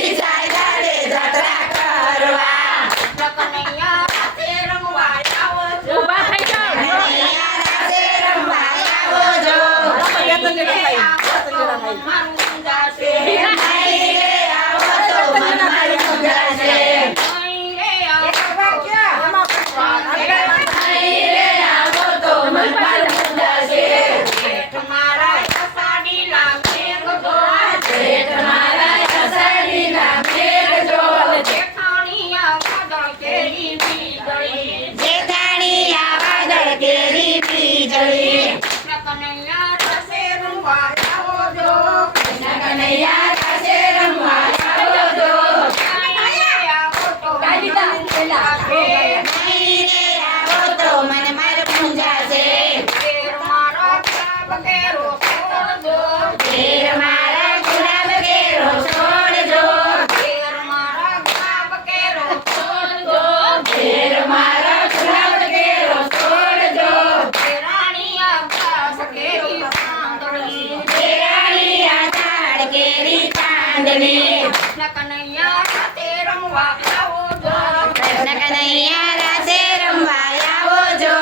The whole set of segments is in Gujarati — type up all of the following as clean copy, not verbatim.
આવી જાય ઘરે જાત્રા કરવા કનૈયા રાતે રમવા આવો છો ઊભા થઈ જાઓ કનૈયા રાતે રમવા આવો જો મારું મુંજાશે નહીં રે આવો તો મન મારું મૂંઝાશે નહીં રે આવો નહીં રે આવો તો મન મારું મૂંઝાશે જેઠ મારા અષાઢીના મેઘ જોવા જેઠ મારા અષાઢીના મેઘ જોવ જેઠાણીયા વાદળ કેરી વીજળી જેઠાણીયા વાદળ કેરી વીજળી કનૈયા રસે રમવા આવો જો કનૈયા રાસે રમવા આવો જો નહીં રે આવો તો મન મારું મૂંઝાશે ઘેર મારા ગુલાબ કેરો છોડજો ઘેર મારા ગુલાબ કેરો છોડજો કેરાણીયા ઝાડ કેરી પાંદડી કનૈયા રાતે રમવા આવો જો કૃષ્ણ કનૈયા રાતે રમવા આવો જો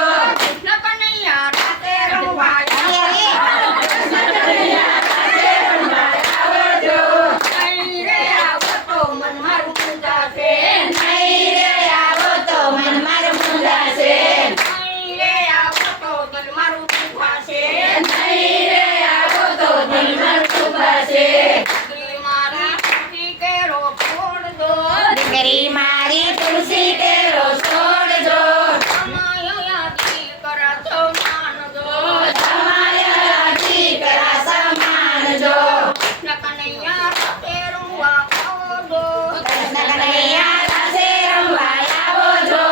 કનૈયા રાતે રમવા આવો જો નહીં રે આવો તો મન મારું મૂંઝાશે નહીં રે આવો તો મન મારું મૂંઝાશે નહીં રે આવો તો દિલ મારું દુખાશે નહીં રે આવો તો દિલ મારું દુખાશે દિલ મારા કાઢી કેરો છોડજો દીકરી મારી તુલસી કેરો છોડજો અમાયાથી કરાતો માનજો તમારાથી કરા સમાન જો કનૈયા રાતે રમવા આવો જો કૃષ્ણ કનૈયા રાતે રમવા આવો જો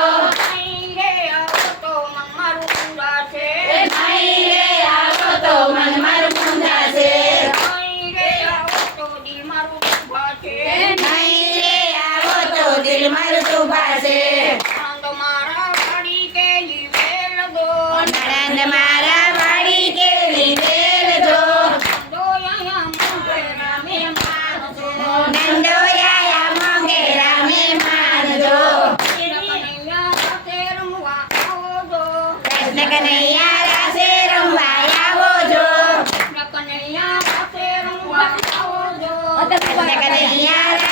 નહીં રે આવો તો મન મારું મૂંઝાશે નહીં રે આવો તો મન મારું મૂંઝાશે નહીં રે આવો તો દિલ મારું દુખાશે નહીં રે આવો તો દિલ મારું દુભાશે આંદ મારા વાડી કેલી વેલ દો નણંદ મારા વાડી કેરી વેલ જો દોયા મોગેરા મહેમાન છો નંદોયા મોંઘેરા મહેમાન જો કનૈયા રાતે રમવા આવો જો કૃષ્ણ કનૈયા રાસે રમવા આવો જો કનૈયા રાતે રમવા આવો જો કૃષ્ણ કનૈયા